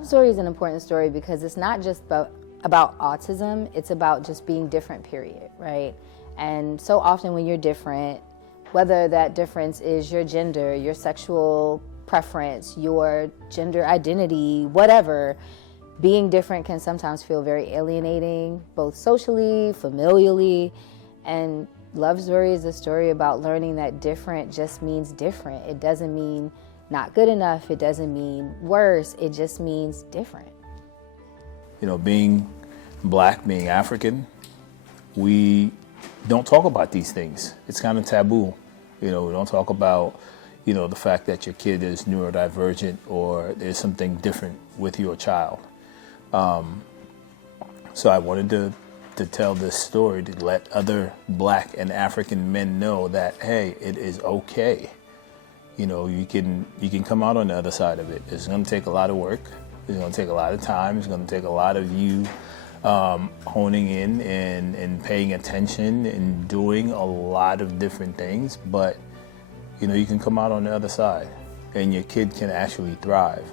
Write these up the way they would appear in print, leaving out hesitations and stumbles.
Love Zuri is an important story because it's not just about autism, it's about just being different, period, right? And so often when you're different, whether that difference is your gender, your sexual preference, your gender identity, whatever, being different can sometimes feel very alienating, both socially, familially, and Love Zuri is a story about learning that different just means different. It doesn't mean not good enough, it doesn't mean worse, it just means different. You know, being black, being African, we don't talk about these things. It's kind of taboo. You know, we don't talk about, you know, the fact that your kid is neurodivergent or there's something different with your child. So I wanted to tell this story to let other black and African men know that, hey, it is okay. You know, you can come out on the other side of it. It's going to take a lot of work. It's going to take a lot of time. It's going to take a lot of you honing in and paying attention and doing a lot of different things. But, you know, you can come out on the other side and your kid can actually thrive.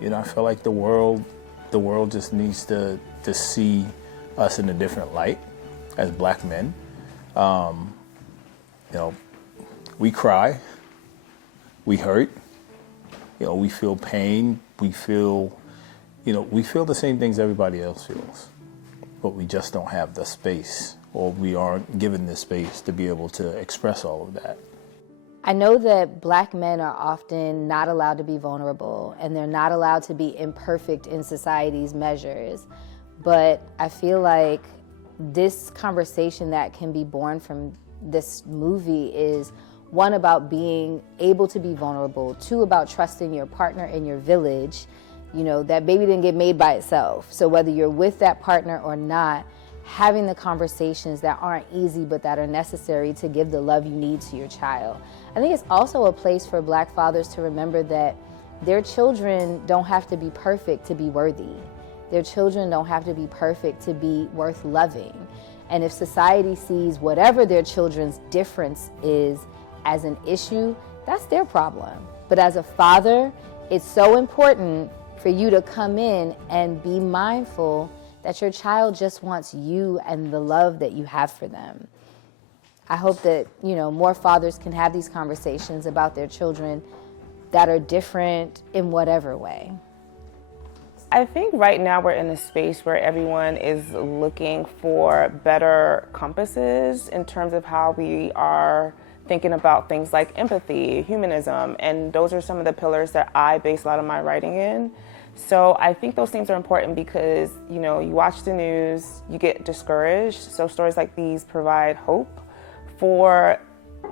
You know, I feel like the world just needs to see us in a different light as black men. You know, we cry, we hurt, you know, we feel pain, we feel the same things everybody else feels, but we just don't have the space, or we aren't given the space to be able to express all of that. I know that black men are often not allowed to be vulnerable, and they're not allowed to be imperfect in society's measures. But I feel like this conversation that can be born from this movie is, one, about being able to be vulnerable, two, about trusting your partner in your village. You know, that baby didn't get made by itself. So whether you're with that partner or not, having the conversations that aren't easy but that are necessary to give the love you need to your child. I think it's also a place for black fathers to remember that their children don't have to be perfect to be worthy. Their children don't have to be perfect to be worth loving. And if society sees whatever their children's difference is as an issue, that's their problem. But as a father, it's so important for you to come in and be mindful that your child just wants you and the love that you have for them. I hope that, you know, more fathers can have these conversations about their children that are different in whatever way. I think right now we're in a space where everyone is looking for better compasses in terms of how we are thinking about things like empathy, humanism, and those are some of the pillars that I base a lot of my writing in. So I think those things are important because, you know, you watch the news, you get discouraged. So stories like these provide hope for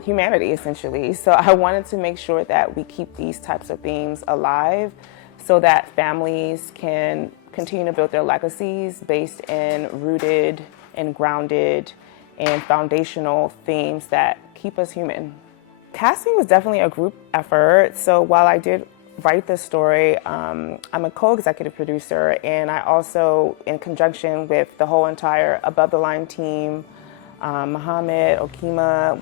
humanity, essentially. So I wanted to make sure that we keep these types of themes alive so that families can continue to build their legacies based in rooted and grounded and foundational themes that keep us human. Casting was definitely a group effort. So while I did write this story, I'm a co-executive producer, and I also, in conjunction with the whole entire Above the Line team, Muhammad, Okima,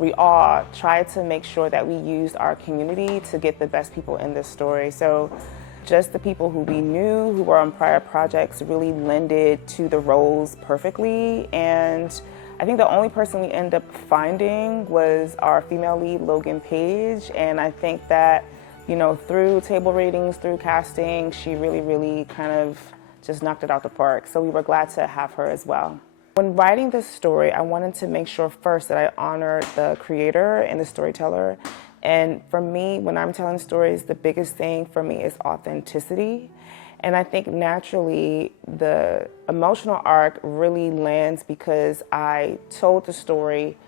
we all tried to make sure that we used our community to get the best people in this story. So just the people who we knew, who were on prior projects, really lended to the roles perfectly. And I think the only person we ended up finding was our female lead, Logan Page. And I think that, you know, through table ratings, through casting, she really, really kind of just knocked it out the park. So we were glad to have her as well. When writing this story, I wanted to make sure first that I honored the creator and the storyteller. And for me, when I'm telling stories, the biggest thing for me is authenticity. And I think naturally the emotional arc really lands because I told the story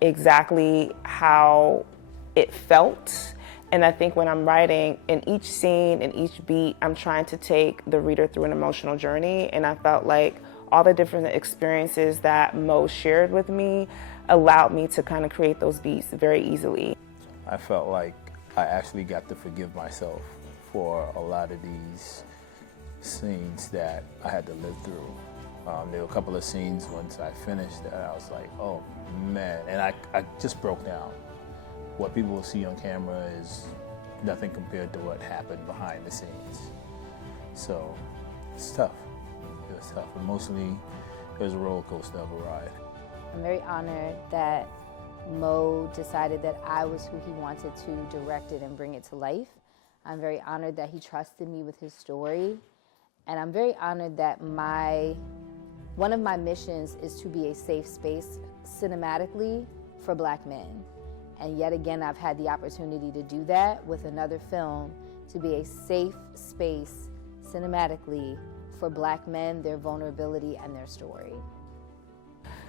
exactly how it felt. And I think when I'm writing, in each scene, in each beat, I'm trying to take the reader through an emotional journey. And I felt like all the different experiences that Mo shared with me allowed me to kind of create those beats very easily. I felt like I actually got to forgive myself for a lot of these scenes that I had to live through. There were a couple of scenes once I finished that I was like, oh man, and I just broke down. What people will see on camera is nothing compared to what happened behind the scenes. So it's tough. It was tough. Emotionally, it was a roller coaster of a ride. I'm very honored that Mo decided that I was who he wanted to direct it and bring it to life. I'm very honored that he trusted me with his story. And I'm very honored that one of my missions is to be a safe space cinematically for Black men. And yet again, I've had the opportunity to do that with another film, to be a safe space cinematically for Black men, their vulnerability, and their story.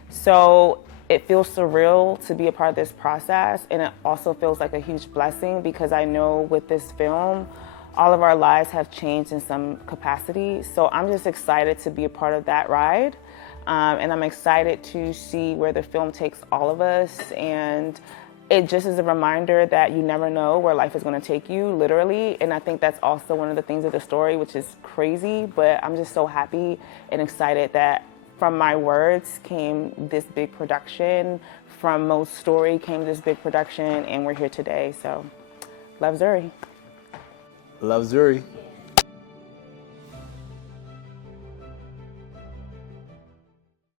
So it feels surreal to be a part of this process, and it also feels like a huge blessing because I know with this film, all of our lives have changed in some capacity. So I'm just excited to be a part of that ride. And I'm excited to see where the film takes all of us. And it just is a reminder that you never know where life is going to take you, literally. And I think that's also one of the things of the story, which is crazy. But I'm just so happy and excited that from my words came this big production. From Mo's story came this big production. And we're here today. So, love Zuri. Love Zuri.